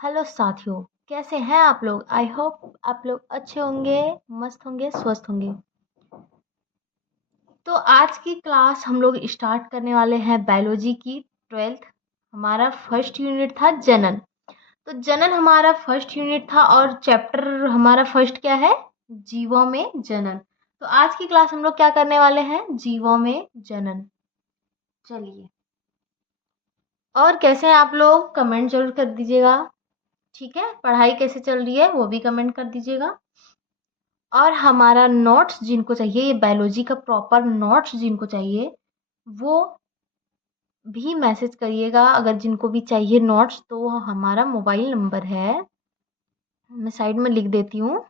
Hello साथियों, कैसे हैं आप लोग? आई होप आप लोग अच्छे होंगे, मस्त होंगे, स्वस्थ होंगे। तो आज की क्लास हम लोग स्टार्ट करने वाले हैं बायोलॉजी की 12th। हमारा फर्स्ट यूनिट था जनन। तो जनन हमारा फर्स्ट यूनिट था और चैप्टर हमारा फर्स्ट क्या है? जीवों में जनन। तो आज की क्लास हम लोग क्या करने वाले हैं? जीवों में जनन। चलिए, और कैसे हैं आप लोग? कमेंट जरूर कर दीजिएगा। ठीक है, पढ़ाई कैसे चल रही है वो भी कमेंट कर दीजिएगा। और हमारा नोट्स जिनको चाहिए, ये बायोलॉजी का प्रॉपर नोट्स जिनको चाहिए वो भी मैसेज करिएगा। अगर जिनको भी चाहिए नोट्स तो हमारा मोबाइल नंबर है, मैं साइड में लिख देती हूँ,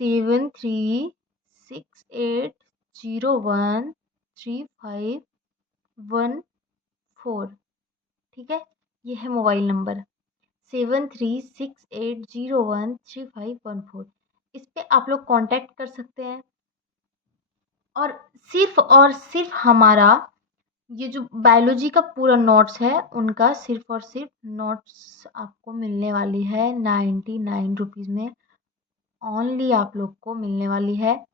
7368013514। ठीक है, ये है मोबाइल नंबर 7368013514। इस पे आप लोग कांटेक्ट कर सकते हैं। और सिर्फ हमारा ये जो बायोलॉजी का पूरा नोट्स है उनका सिर्फ और सिर्फ नोट्स आपको मिलने वाली है 99 रुपीज़ में। ओनली आप लोग को मिलने वाली है।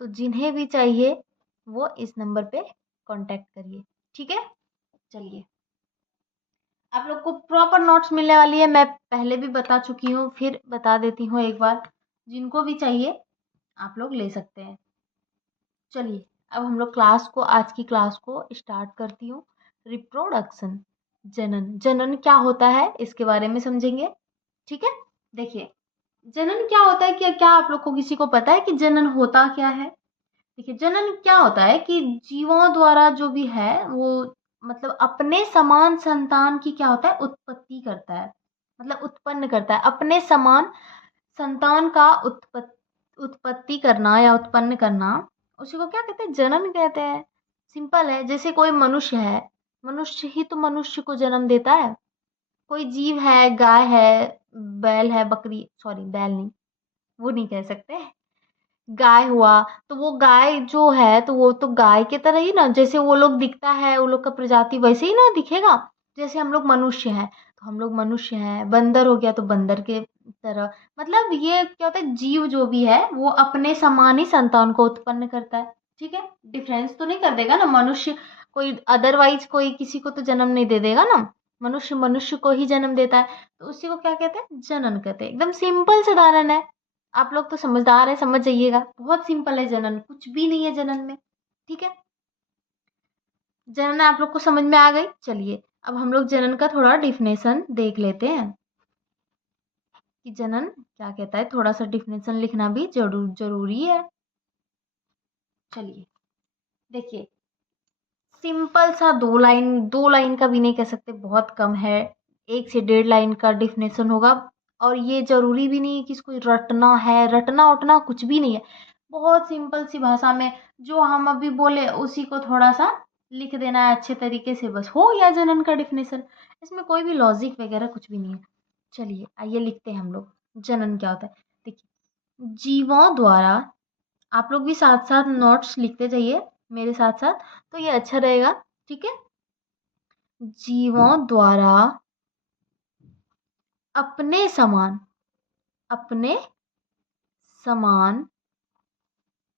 तो जिन्हें भी चाहिए वो इस नंबर पे कांटेक्ट करिए। ठीक है, चलिए, आप लोग को प्रॉपर नोट्स मिलने वाली है। मैं पहले भी बता चुकी हूँ, फिर बता देती हूँ एक बार। जिनको भी चाहिए आप लोग ले सकते हैं। चलिए, अब हम लोग आज की क्लास को स्टार्ट करती हूँ। रिप्रोडक्शन, जनन। जनन क्या होता है इसके बारे में समझेंगे। ठीक है, देखिए, जनन क्या होता है? क्या क्या आप लोग को किसी को पता है कि जनन होता क्या है? देखिए, जनन क्या होता है कि जीवों द्वारा जो भी है वो मतलब अपने समान संतान की क्या होता है? उत्पत्ति करता है, मतलब उत्पन्न करता है। अपने समान संतान का उत्पत्ति करना या उत्पन्न करना, उसी को क्या कहते हैं? जनन कहते हैं। सिंपल है। जैसे कोई मनुष्य है, मनुष्य ही तो मनुष्य को जन्म देता है। कोई जीव है, गाय है, बैल है, बकरी, सॉरी बैल नहीं, वो नहीं कह सकते, गाय हुआ, तो वो गाय जो है तो वो तो गाय के तरह ही ना, जैसे वो लोग दिखता है, वो लोग का प्रजाति वैसे ही ना दिखेगा। जैसे हम लोग मनुष्य हैं तो हम लोग मनुष्य हैं, बंदर हो गया तो बंदर के तरह। मतलब ये क्या होता है, जीव जो भी है वो अपने समान ही संतान को उत्पन्न करता है। ठीक है, डिफरेंस तो नहीं कर देगा ना मनुष्य, कोई अदरवाइज कोई किसी को तो जन्म नहीं दे देगा ना। मनुष्य मनुष्य को ही जन्म देता है, तो उसी को क्या कहते हैं? जनन कहते हैं। एकदम सिंपल साधारण है। आप लोग तो समझदार है, समझ जाइएगा। बहुत सिंपल है जनन, कुछ भी नहीं है जनन में। ठीक है, जनन आप लोग को समझ में आ गई। चलिए, अब हम लोग जनन का थोड़ा डिफिनेशन देख लेते हैं कि जनन क्या कहता है। थोड़ा सा डिफिनेशन लिखना भी जरूरी है। चलिए, देखिए, सिंपल सा दो लाइन का भी नहीं कह सकते, बहुत कम है। 1 से 1.5 लाइन का डिफिनेशन होगा। और ये जरूरी भी नहीं है कि इसको रटना है, रटना उटना कुछ भी नहीं है। बहुत सिंपल सी भाषा में जो हम अभी बोले उसी को थोड़ा सा लिख देना है अच्छे तरीके से, बस हो गया जनन का डिफिनेशन। इसमें कोई भी लॉजिक वगैरह कुछ भी नहीं है। चलिए, आइए लिखते हैं हम लोग जनन क्या होता है। देखिए, जीवों द्वारा, आप लोग भी साथ साथ नोट्स लिखते जाइए मेरे साथ साथ, तो ये अच्छा रहेगा। ठीक है, जीवों द्वारा अपने समान, अपने समान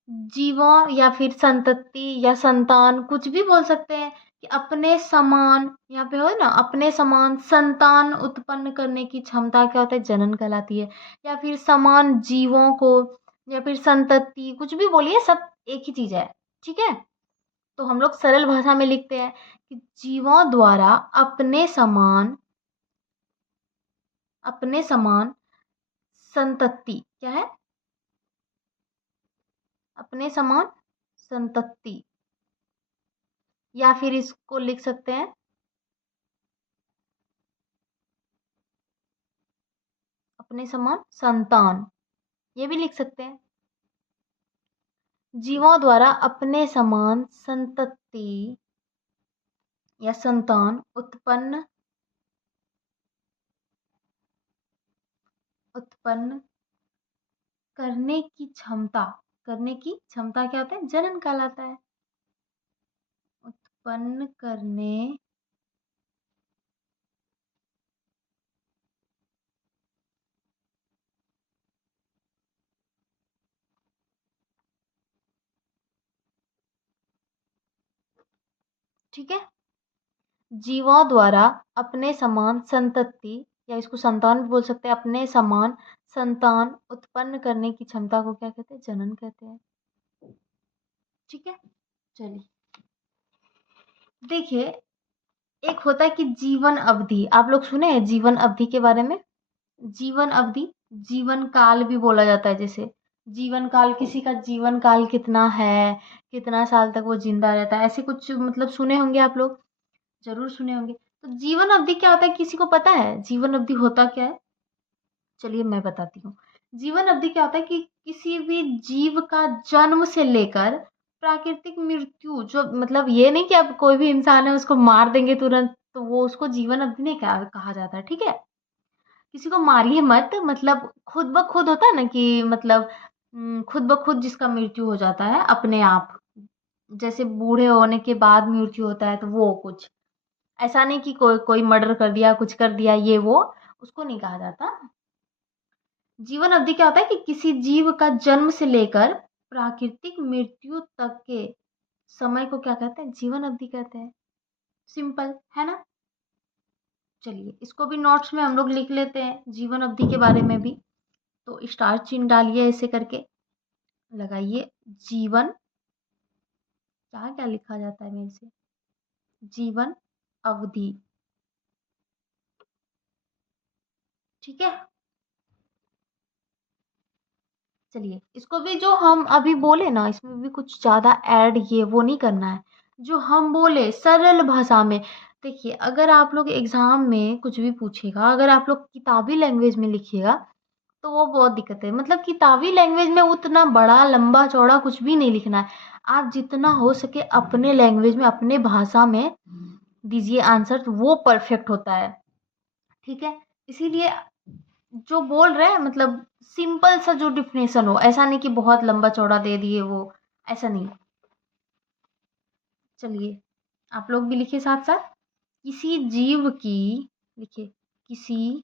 जीवों या फिर संतति या संतान, कुछ भी बोल सकते हैं कि अपने समान, यहाँ पे हो ना, अपने समान संतान उत्पन्न करने की क्षमता क्या होता है? जनन कहलाती है। या फिर समान जीवों को, या फिर संतति, कुछ भी बोलिए, सब एक ही चीज है। ठीक है, तो हम लोग सरल भाषा में लिखते हैं कि जीवों द्वारा अपने समान संतति क्या है? अपने समान संतति, या फिर इसको लिख सकते हैं अपने समान संतान, ये भी लिख सकते हैं। जीवों द्वारा अपने समान संतति या संतान उत्पन्न करने की क्षमता क्या होता है? जनन कहलाता है। उत्पन्न करने ठीक है। जीवों द्वारा अपने समान संतति, या इसको संतान भी बोल सकते हैं, अपने समान संतान उत्पन्न करने की क्षमता को क्या कहते हैं? जनन कहते हैं। ठीक है। चलिए देखिए, एक होता है कि जीवन अवधि। आप लोग सुने हैं जीवन अवधि के बारे में? जीवन अवधि, जीवन काल भी बोला जाता है। जैसे जीवन काल, किसी का जीवन काल कितना है, कितना साल तक वो जिंदा रहता है, ऐसे कुछ मतलब सुने होंगे आप लोग, जरूर सुने होंगे। तो जीवन अवधि क्या होता है, किसी को पता है जीवन अवधि होता क्या है? चलिए मैं बताती हूँ। जीवन अवधि क्या होता है कि किसी भी जीव का जन्म से लेकर प्राकृतिक मृत्यु, जो मतलब ये नहीं कि अब कोई भी इंसान है उसको मार देंगे तुरंत तो वो उसको जीवन अवधि नहीं कहा जाता है। ठीक है। किसी को मारिए मत, मतलब खुद ब खुद होता है ना कि मतलब खुद ब खुद जिसका मृत्यु हो जाता है अपने आप, जैसे बूढ़े होने के बाद मृत्यु होता है, तो वो कुछ ऐसा नहीं कि कोई कोई मर्डर कर दिया, कुछ कर दिया, ये वो उसको नहीं कहा जाता। जीवन अवधि क्या होता है कि किसी जीव का जन्म से लेकर प्राकृतिक मृत्यु तक के समय को क्या कहते हैं? जीवन अवधि कहते हैं। सिंपल है ना। चलिए इसको भी नोट्स में हम लोग लिख लेते हैं, जीवन अवधि के बारे में भी। तो स्टार चिन्ह डालिए ऐसे करके, लगाइए जीवन, क्या क्या लिखा जाता है मेरे से, जीवन अवधि। ठीक है। चलिए इसको भी जो हम अभी बोले ना, इसमें भी कुछ ज्यादा ऐड ये वो नहीं करना है, जो हम बोले सरल भाषा में। देखिए अगर आप लोग एग्जाम में कुछ भी पूछेगा, अगर आप लोग किताबी लैंग्वेज में लिखिएगा तो वो बहुत दिक्कत है। मतलब किताबी लैंग्वेज में उतना बड़ा लंबा चौड़ा कुछ भी नहीं लिखना है। आप जितना हो सके अपने लैंग्वेज में, अपने भाषा में दीजिए आंसर, तो वो परफेक्ट होता है। ठीक है। इसीलिए जो बोल रहे हैं मतलब सिंपल सा जो डिफिनेशन हो, ऐसा नहीं कि बहुत लंबा चौड़ा दे दिए वो, ऐसा नहीं। चलिए आप लोग भी लिखिए साथ साथ। किसी जीव की, लिखिए किसी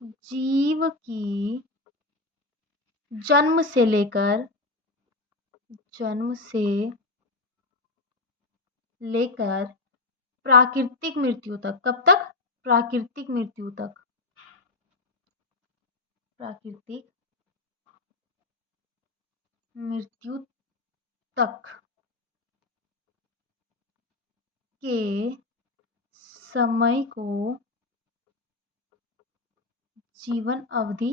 जीव की जन्म से लेकर, जन्म से लेकर प्राकृतिक मृत्यु तक, कब तक? प्राकृतिक मृत्यु तक, प्राकृतिक मृत्यु तक के समय को जीवन अवधि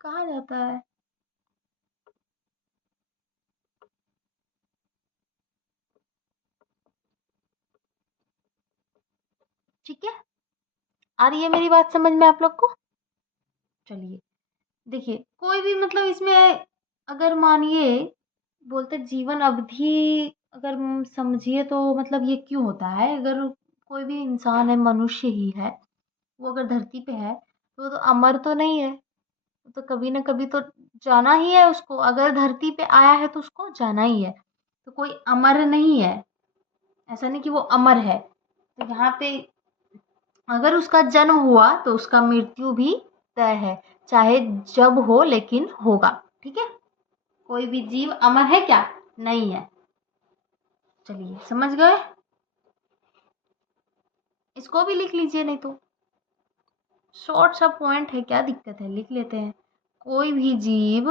कहा जाता है। ठीक है। आ रही है मेरी बात समझ में आप लोग को? चलिए देखिए, कोई भी मतलब इसमें अगर मानिए बोलते जीवन अवधि, अगर समझिए तो मतलब ये क्यों होता है। अगर कोई भी इंसान है, मनुष्य ही है, वो अगर धरती पे है तो वो तो अमर तो नहीं है, वो तो कभी ना कभी तो जाना ही है उसको। अगर धरती पे आया है तो उसको जाना ही है। तो कोई अमर नहीं है, ऐसा नहीं कि वो अमर है। तो यहाँ पे अगर उसका जन्म हुआ तो उसका मृत्यु भी तय है, चाहे जब हो लेकिन होगा। ठीक है। कोई भी जीव अमर है क्या? नहीं है। चलिए समझ गए। इसको भी लिख लीजिए, नहीं तो शॉर्ट सा पॉइंट है, क्या दिक्कत है, लिख लेते हैं। कोई भी जीव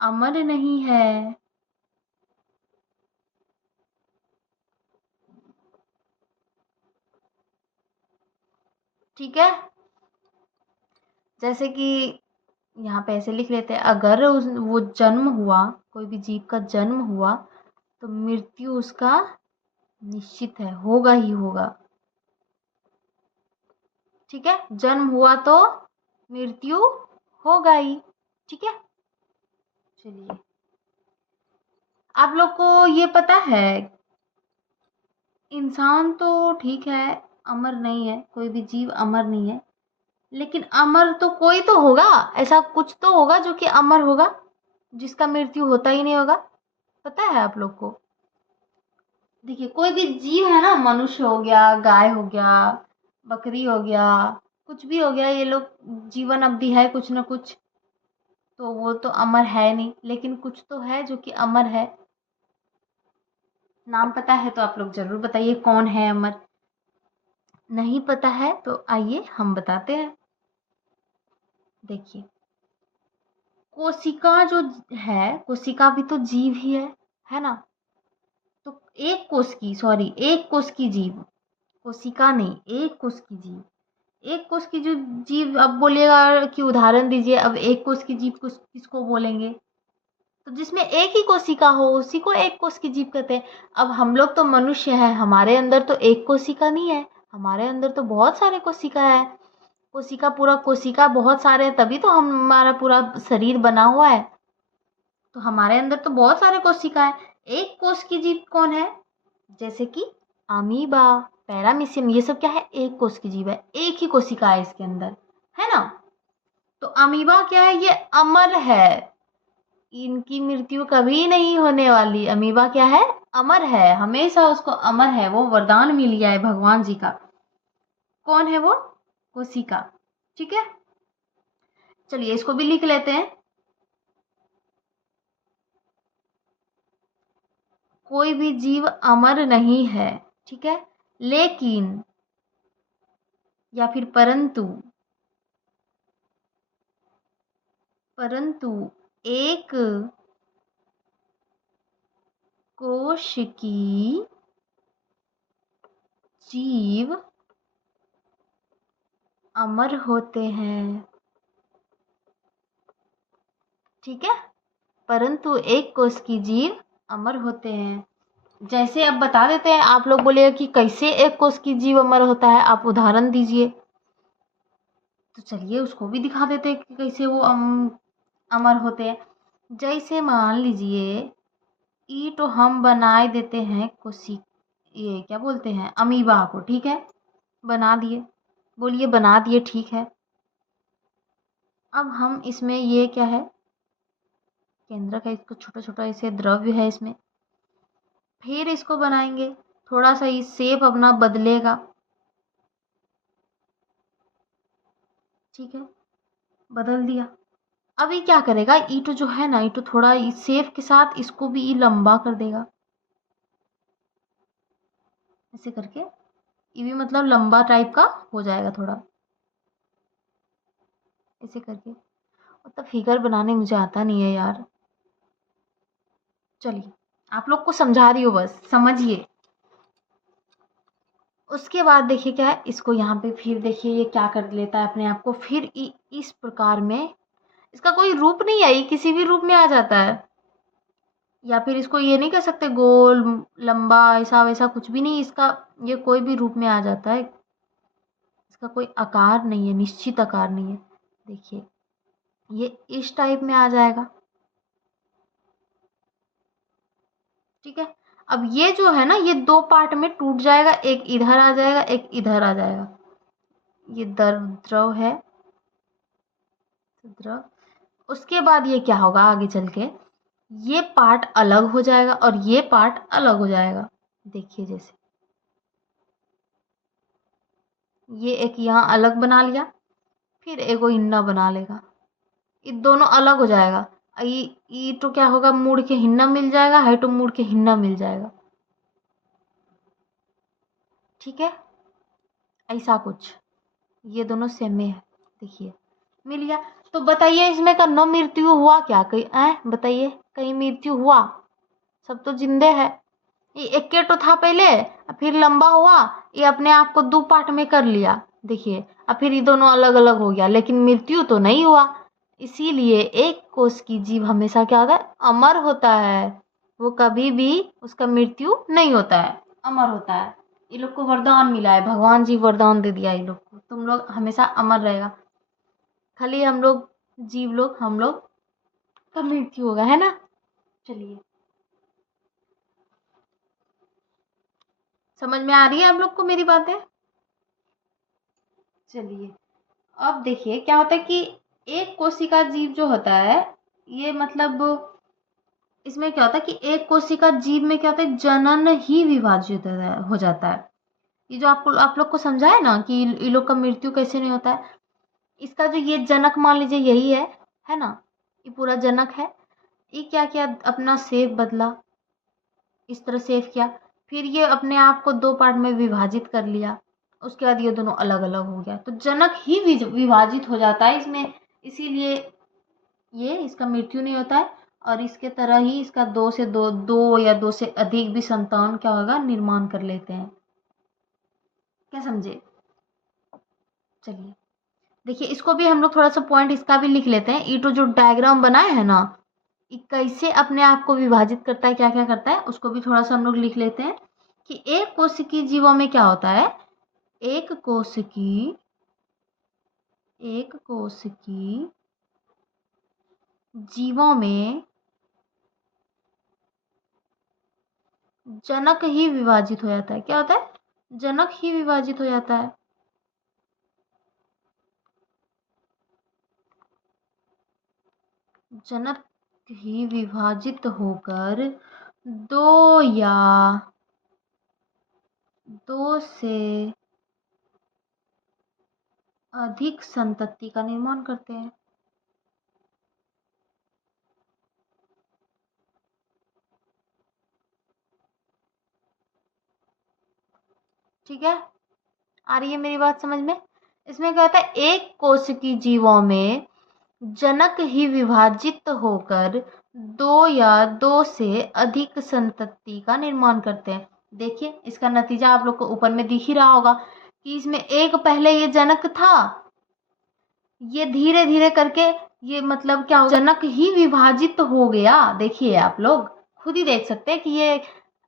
अमर नहीं है। ठीक है। जैसे कि यहाँ पे ऐसे लिख लेते हैं, अगर वो जन्म हुआ, कोई भी जीव का जन्म हुआ तो मृत्यु उसका निश्चित है, होगा ही होगा। ठीक है। जन्म हुआ तो मृत्यु होगा ही। ठीक है। चलिए आप लोग को ये पता है, इंसान तो ठीक है अमर नहीं है, कोई भी जीव अमर नहीं है, लेकिन अमर तो कोई तो होगा, ऐसा कुछ तो होगा जो कि अमर होगा, जिसका मृत्यु होता ही नहीं होगा। पता है आप लोग को? देखिए कोई भी जीव है ना, मनुष्य हो गया, गाय हो गया, बकरी हो गया, कुछ भी हो गया, ये लोग जीवन अवधि है कुछ ना कुछ, तो वो तो अमर है नहीं, लेकिन कुछ तो है जो कि अमर है। नाम पता है तो आप लोग जरूर बताइए कौन है अमर। नहीं पता है तो आइए हम बताते हैं। देखिए, कोशिका जो है, कोशिका भी तो जीव ही है ना। तो एक कोश की जीव, कोशिका नहीं, एक कोश की जीव, एक कोश की जो जीव, अब बोलिएगा कि उदाहरण दीजिए, अब एक कोश की जीव किसको बोलेंगे? तो जिसमें एक ही कोशिका हो उसी को एक कोश की जीव कहते हैं। अब हम लोग तो मनुष्य हैं, हमारे अंदर तो एक कोशिका नहीं है, हमारे अंदर तो बहुत सारे कोशिका है। पूरा कोशिका बहुत सारे हैं, तभी तो हमारा पूरा शरीर बना हुआ है। तो हमारे अंदर तो बहुत सारे कोशिका है। एक कोश की जीव कौन है? जैसे कि अमीबा, पैरामीशियम, ये सब क्या है? एक कोश की जीव है, एक ही कोशिका है इसके अंदर, है ना। तो अमीबा क्या है? ये अमर है, इनकी मृत्यु कभी नहीं होने वाली। अमीबा क्या है? अमर है, हमेशा उसको अमर है, वो वरदान मिल गया है भगवान जी का। कौन है वो? कोशिका। ठीक है, चलिए इसको भी लिख लेते हैं। कोई भी जीव अमर नहीं है, ठीक है, लेकिन या फिर परंतु एक कोश की जीव अमर होते हैं। ठीक है, परंतु एक कोश की जीव अमर होते हैं। जैसे अब बता देते हैं, आप लोग बोलिएगा कि कैसे एक कोश की जीव अमर होता है, आप उदाहरण दीजिए। तो चलिए उसको भी दिखा देते हैं कि कैसे वो अमर होते हैं। जैसे मान लीजिए, ईंट हम बनाए देते हैं कोशी, ये क्या बोलते हैं, अमीबा को, ठीक है, बना दिए, बोलिए बना दिए, ठीक है। अब हम इसमें ये क्या है, केंद्रक है, इसको छोटा छोटा ऐसे द्रव्य है इसमें, फिर इसको बनाएंगे, थोड़ा सा इस शेप अपना बदलेगा, ठीक है, बदल दिया। अब ये क्या करेगा, ईंट जो है ना, ईंट थोड़ा इस शेप के साथ इसको भी ये लंबा कर देगा, ऐसे करके ये भी मतलब लंबा टाइप का हो जाएगा थोड़ा, ऐसे करके। मतलब फिगर बनाने मुझे आता नहीं है यार, चलिए आप लोग को समझा रही हूँ, बस समझिए। उसके बाद देखिए क्या है, इसको यहाँ पे फिर देखिए ये क्या कर लेता है अपने आप को, फिर इस प्रकार में, इसका कोई रूप नहीं है, ये किसी भी रूप में आ जाता है। या फिर इसको ये नहीं कह सकते गोल, लंबा, ऐसा वैसा कुछ भी नहीं, इसका ये कोई भी रूप में आ जाता है, इसका कोई आकार नहीं है, निश्चित आकार नहीं है। देखिए ये इस टाइप में आ जाएगा, ठीक है। अब ये जो है ना, ये दो पार्ट में टूट जाएगा, एक इधर आ जाएगा, एक इधर आ जाएगा। ये द्रव है, द्रव। उसके बाद ये क्या होगा आगे चल के, ये पार्ट अलग हो जाएगा और ये पार्ट अलग हो जाएगा। देखिए जैसे ये एक यहाँ अलग बना लिया, फिर एगो हिन्ना बना लेगा, ये दोनों अलग हो जाएगा। ये तो क्या होगा, मुड़ के हिन्ना मिल जाएगा, है तो मुड़ के हिन्ना मिल जाएगा, ठीक है, ऐसा कुछ। ये दोनों सेम में है, देखिए मिल गया। तो बताइए इसमें का न मृत्यु हुआ क्या? कहीं बताइए, कहीं मृत्यु हुआ? सब तो जिंदे है। ये एक तो था पहले, फिर लंबा हुआ, ये अपने आप को दो पार्ट में कर लिया, देखिए, अब फिर ये दोनों अलग अलग हो गया, लेकिन मृत्यु तो नहीं हुआ। इसीलिए एक कोश की जीव हमेशा क्या होता है, अमर होता है, वो कभी भी उसका मृत्यु नहीं होता है, अमर होता है। ये लोग को वरदान मिला है, भगवान जी वरदान दे दिया ये लोग को, तुम लोग हमेशा अमर रहेगा, खाली हम लोग जीव लोग, हम लोग का मृत्यु होगा, है ना। चलिए समझ में आ रही है आप लोग को मेरी बातें? चलिए अब देखिए क्या होता है कि एक कोशिका जीव जो होता है, ये मतलब इसमें क्या होता है कि एक कोशिका जीव में क्या होता है, जनन ही विभाजित हो जाता है। ये जो आप लोग को समझा है ना कि ये लोग का मृत्यु कैसे नहीं होता है, इसका जो ये जनक मान लीजिए यही है ना, ये पूरा जनक है। ये क्या किया, अपना शेप बदला, इस तरह सेव किया, फिर ये अपने आप को 2 पार्ट में विभाजित कर लिया, उसके बाद ये दोनों अलग अलग हो गया, तो जनक ही विभाजित हो जाता है इसमें, इसीलिए ये इसका मृत्यु नहीं होता है। और इसके तरह ही इसका 2 से 2 या 2 से अधिक भी संतान क्या होगा, निर्माण कर लेते हैं। क्या समझे? चलिए देखिए, इसको भी हम लोग थोड़ा सा पॉइंट इसका भी लिख लेते हैं। ईटो जो डायग्राम बनाए है ना, ये कैसे अपने आप को विभाजित करता है, क्या क्या करता है, उसको भी थोड़ा सा हम लोग लिख लेते हैं कि एक कोशिकीय जीवों में क्या होता है। एक कोशिकीय जीवों में जनक ही विभाजित हो जाता है। क्या होता है? जनक ही विभाजित हो जाता है। जनक ही विभाजित होकर 2 या 2 से अधिक संतति का निर्माण करते हैं। ठीक है, आ रही है मेरी बात समझ में? इसमें क्या होता है, एक कोशिकीय जीवों में जनक ही विभाजित होकर 2 या 2 से अधिक संतति का निर्माण करते हैं। देखिए इसका नतीजा आप लोग को ऊपर में दिख ही रहा होगा कि इसमें एक पहले ये जनक था, ये धीरे धीरे करके ये मतलब क्या होगा, जनक ही विभाजित हो गया। देखिए आप लोग खुद ही देख सकते हैं कि ये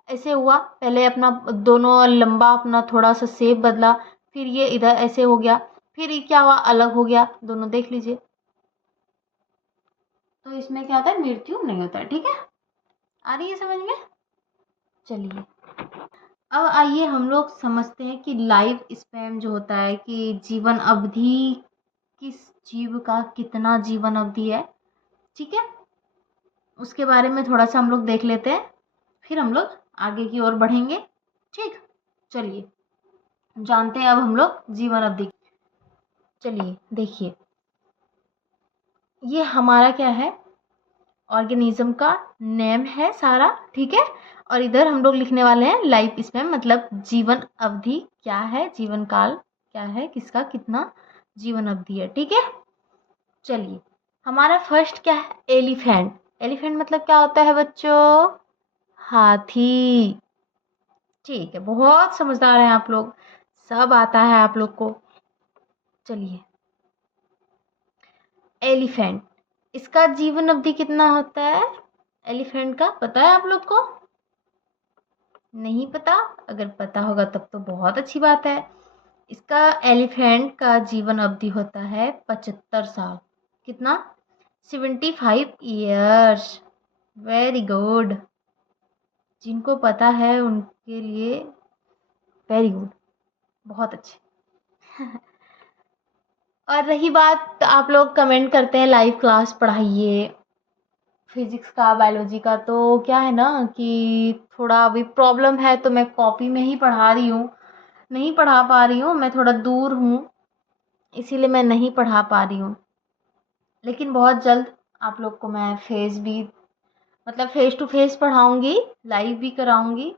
ऐसे हुआ, पहले अपना दोनों लंबा अपना थोड़ा सा शेप बदला, फिर ये इधर ऐसे हो गया, फिर ये क्या हुआ, अलग हो गया, दोनों देख लीजिए। तो इसमें क्या होता है, मृत्यु नहीं होता है। ठीक है, आ रही है समझ में? चलिए अब आइए हम लोग समझते हैं कि लाइफ स्पैन जो होता है कि जीवन अवधि, किस जीव का कितना जीवन अवधि है। ठीक है, उसके बारे में थोड़ा सा हम लोग देख लेते हैं, फिर हम लोग आगे की ओर बढ़ेंगे। ठीक, चलिए जानते हैं अब हम लोग जीवन अवधि। चलिए देखिए, ये हमारा क्या है, ऑर्गेनिज्म का नेम है सारा। ठीक है, और इधर हम लोग लिखने वाले हैं लाइफ स्पैन, मतलब जीवन अवधि क्या है, जीवन काल क्या है, किसका कितना जीवन अवधि है। ठीक है, चलिए हमारा फर्स्ट क्या है, एलिफेंट। एलिफेंट मतलब क्या होता है बच्चों, हाथी। ठीक है, बहुत समझदार हैं आप लोग, सब आता है आप लोग को। चलिए एलिफेंट, इसका जीवन अवधि कितना होता है एलिफेंट का, पता है आप लोग को? नहीं पता? अगर पता होगा तब तो बहुत अच्छी बात है। इसका एलिफेंट का जीवन अवधि होता है 75 साल। कितना? 75 ईयर्स। वेरी गुड, जिनको पता है उनके लिए वेरी गुड, बहुत अच्छे। और रही बात, आप लोग कमेंट करते हैं लाइव क्लास पढ़ाइए फिजिक्स का, बायोलॉजी का, तो क्या है ना कि थोड़ा अभी प्रॉब्लम है, तो मैं कॉपी में ही पढ़ा रही हूँ, नहीं पढ़ा पा रही हूँ, मैं थोड़ा दूर हूँ इसीलिए मैं नहीं पढ़ा पा रही हूँ। लेकिन बहुत जल्द आप लोग को मैं फेस भी मतलब फेस टू फेस पढ़ाऊँगी, लाइव भी कराऊँगी।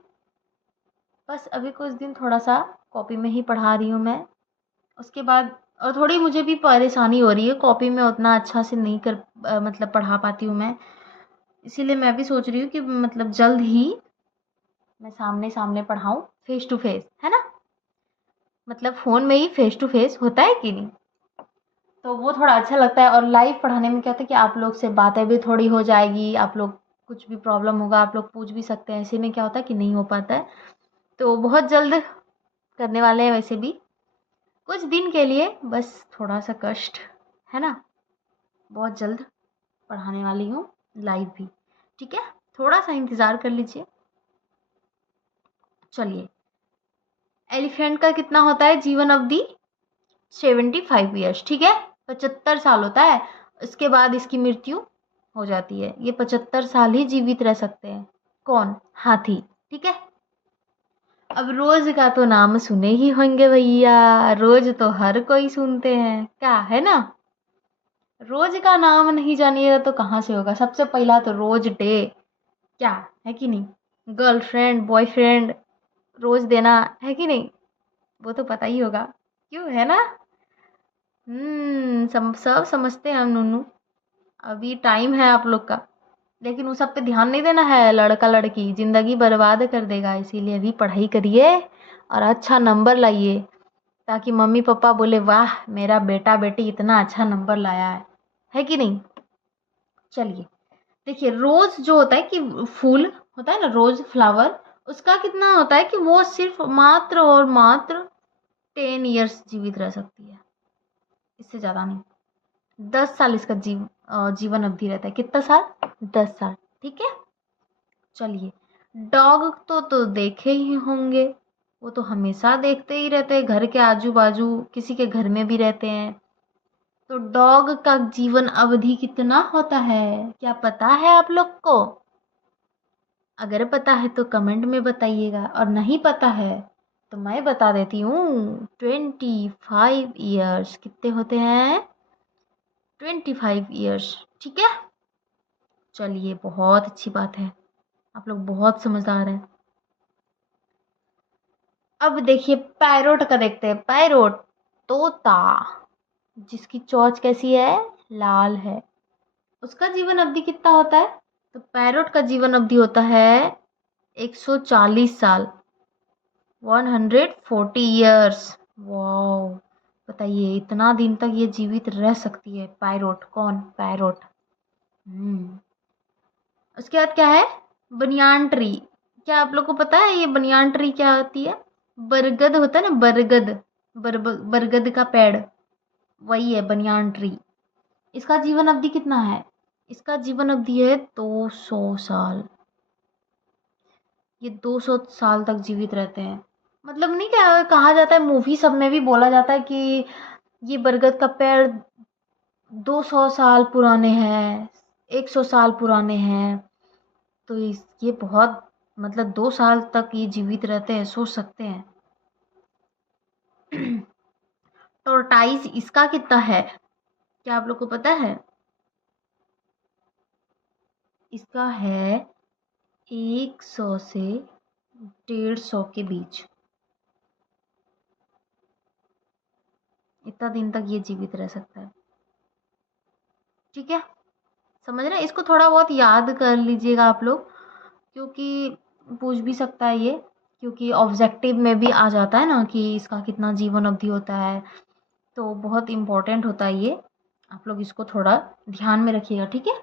बस अभी कुछ दिन थोड़ा सा कॉपी में ही पढ़ा रही हूँ मैं, उसके बाद और थोड़ी मुझे भी परेशानी हो रही है, कॉपी में उतना अच्छा से नहीं मतलब पढ़ा पाती हूँ मैं, इसीलिए मैं भी सोच रही हूँ कि मतलब जल्द ही मैं सामने सामने पढ़ाऊँ, फेस टू फेस, है ना? मतलब फ़ोन में ही फेस टू फेस होता है कि नहीं, तो वो थोड़ा अच्छा लगता है। और लाइव पढ़ाने में क्या होता है कि आप लोग से बातें भी थोड़ी हो जाएगी, आप लोग कुछ भी प्रॉब्लम होगा आप लोग पूछ भी सकते हैं, ऐसे में क्या होता है कि नहीं हो पाता है। तो बहुत जल्द करने वाले हैं, वैसे भी कुछ दिन के लिए, बस थोड़ा सा कष्ट है ना, बहुत जल्द पढ़ाने वाली हूँ लाइव भी। ठीक है, थोड़ा सा इंतज़ार कर लीजिए। चलिए एलिफेंट का कितना होता है जीवन अवधि, 75 ईयर्स। ठीक है, 75 साल होता है, इसके बाद इसकी मृत्यु हो जाती है। ये 75 साल ही जीवित रह सकते हैं। कौन? हाथी। ठीक है, अब रोज का तो नाम सुने ही होंगे भैया, रोज तो हर कोई सुनते हैं, क्या है ना? रोज का नाम नहीं जानिएगा तो कहाँ से होगा। सबसे पहला तो रोज डे, क्या है कि नहीं? गर्लफ्रेंड बॉयफ्रेंड रोज देना है कि नहीं, वो तो पता ही होगा, क्यों है ना। सब समझते हैं हम नूनू, अभी टाइम है आप लोग का, लेकिन उस सब पे ध्यान नहीं देना है, लड़का लड़की जिंदगी बर्बाद कर देगा, इसीलिए अभी पढ़ाई करिए और अच्छा नंबर लाइए, ताकि मम्मी पापा बोले वाह मेरा बेटा बेटी इतना अच्छा नंबर लाया है कि नहीं। चलिए देखिए, रोज जो होता है कि फूल होता है ना, रोज फ्लावर, उसका कितना होता है कि वो सिर्फ मात्र और मात्र 10 ईयर्स जीवित रह सकती है, इससे ज्यादा नहीं। 10 साल इसका जीवन अवधि रहता है। कितना साल? 10 साल। ठीक है। चलिए, डॉग तो देखे ही होंगे, वो तो हमेशा देखते ही रहते हैं, घर के आजू बाजू किसी के घर में भी रहते हैं। तो डॉग का जीवन अवधि कितना होता है, क्या पता है आप लोग को? अगर पता है तो कमेंट में बताइएगा, और नहीं पता है तो मैं बता देती हूँ, 25 ईयर्स। कितने होते हैं? 25 ईयर्स। ठीक है। चलिए, बहुत अच्छी बात है, आप लोग बहुत समझदार हैं। अब देखिए पैरोट का देखते हैं। पैरोट, तोता, जिसकी चोंच कैसी है? लाल है। उसका जीवन अवधि कितना होता है? तो पैरोट का जीवन अवधि होता है 140 साल, 140 ईयर्स। वाओ, बताइए इतना दिन तक ये जीवित रह सकती है पैरोट। कौन? पैरोट। उसके बाद क्या है? Banyan tree. क्या आप लोग को पता है ये बनियान ट्री क्या होती है? बरगद होता है ना, बरगद, बरगद का पेड़, वही है बनियान ट्री। इसका जीवन अवधि कितना है? इसका जीवन अवधि है 200 साल। ये 200 साल तक जीवित रहते हैं। मतलब नहीं, क्या कहा जाता है, मूवी सब में भी बोला जाता है कि ये बरगद का पेड़ 200 साल पुराने हैं, 100 साल पुराने हैं। तो ये बहुत, मतलब 2 साल तक ये जीवित रहते हैं, सोच सकते हैं। टोरटाइज, इसका कितना है, क्या आप लोग को पता है? इसका है 100 से 150 के बीच। इतना दिन तक ये जीवित रह सकता है। ठीक है, समझ रहे हैं? इसको थोड़ा बहुत याद कर लीजिएगा आप लोग, क्योंकि पूछ भी सकता है ये, क्योंकि ऑब्जेक्टिव में भी आ जाता है ना कि इसका कितना जीवन अवधि होता है, तो बहुत इम्पोर्टेंट होता है ये। आप लोग इसको थोड़ा ध्यान में रखिएगा। ठीक है।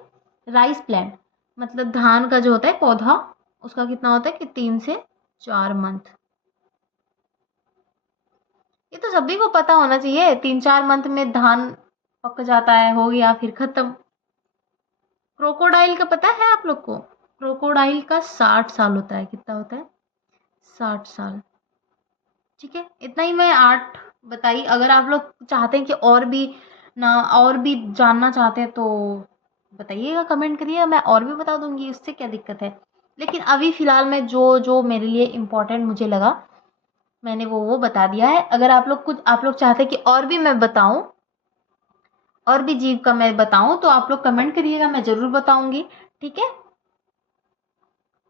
राइस प्लांट, मतलब धान का जो होता है पौधा, उसका कितना होता है कि 3 से 4 मंथ। ये तो सभी को पता होना चाहिए, 3-4 मंथ में धान पक जाता है, हो गया, फिर खत्म। क्रोकोडाइल का पता है आप लोग को? क्रोकोडाइल का 60 साल होता है। कितना होता है? 60 साल। ठीक है, इतना ही मैं 8 बताई। अगर आप लोग चाहते हैं कि और भी ना, और भी जानना चाहते हैं तो बताइएगा, कमेंट करिएगा, मैं और भी बता दूंगी, उससे क्या दिक्कत है। लेकिन अभी फिलहाल में जो जो मेरे लिए इम्पोर्टेंट मुझे लगा, मैंने वो बता दिया है। अगर आप लोग कुछ, आप लोग चाहते हैं कि और भी मैं बताऊं, और भी जीव का मैं बताऊं, तो आप लोग कमेंट करिएगा, मैं जरूर बताऊंगी। ठीक है।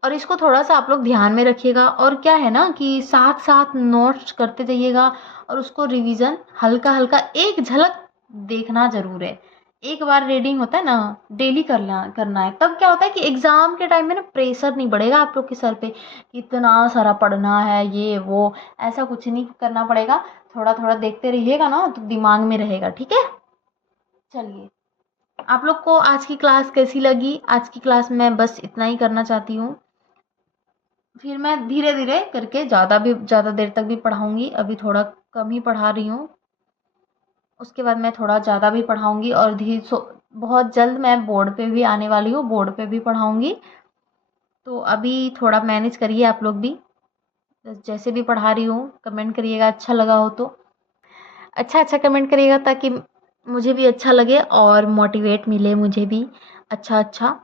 और इसको थोड़ा सा आप लोग ध्यान में रखिएगा, और क्या है ना कि साथ साथ नोट्स करते जाइएगा, और उसको रिवीजन हल्का हल्का एक झलक देखना जरूर है। एक बार रीडिंग होता है ना, डेली करना है, तब क्या होता है कि एग्जाम के टाइम में ना प्रेशर नहीं बढ़ेगा आप लोग के सर पे कि इतना सारा पढ़ना है, ये वो, ऐसा कुछ नहीं करना पड़ेगा। थोड़ा थोड़ा देखते रहिएगा ना, तो दिमाग में रहेगा। ठीक है। चलिए, आप लोग को आज की क्लास कैसी लगी? आज की क्लास में बस इतना ही करना चाहती हूँ, फिर मैं धीरे धीरे करके ज़्यादा देर तक भी पढ़ाऊंगी। अभी थोड़ा कम ही पढ़ा रही हूँ, उसके बाद मैं थोड़ा ज़्यादा भी पढ़ाऊंगी, और बहुत जल्द मैं बोर्ड पे भी आने वाली हूँ, बोर्ड पे भी पढ़ाऊंगी। तो अभी थोड़ा मैनेज करिए आप लोग भी, जैसे भी पढ़ा रही हूँ। कमेंट करिएगा अच्छा लगा हो तो, अच्छा अच्छा कमेंट करिएगा, ताकि मुझे भी अच्छा लगे और मोटिवेट मिले मुझे भी अच्छा अच्छा,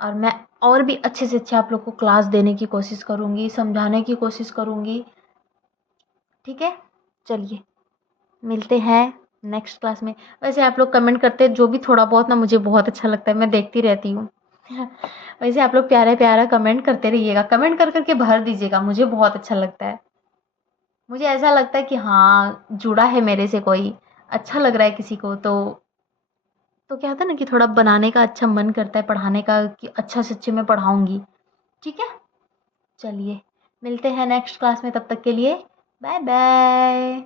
और मैं और भी अच्छे से अच्छे आप लोग को क्लास देने की कोशिश करूँगी, समझाने की कोशिश करूँगी। ठीक है। चलिए, मिलते हैं नेक्स्ट क्लास में। वैसे आप लोग कमेंट करते हैं जो भी थोड़ा बहुत ना, मुझे बहुत अच्छा लगता है, मैं देखती रहती हूँ। वैसे आप लोग प्यारा प्यारा कमेंट करते रहिएगा, कमेंट कर करके भर दीजिएगा, मुझे बहुत अच्छा लगता है। मुझे ऐसा लगता है कि हाँ, जुड़ा है मेरे से कोई, अच्छा लग रहा है किसी को तो क्या होता है ना कि थोड़ा बनाने का अच्छा मन करता है, पढ़ाने का कि अच्छा से अच्छे मैं पढ़ाऊँगी। ठीक है? चलिए, मिलते हैं नेक्स्ट क्लास में, तब तक के लिए बाय बाय।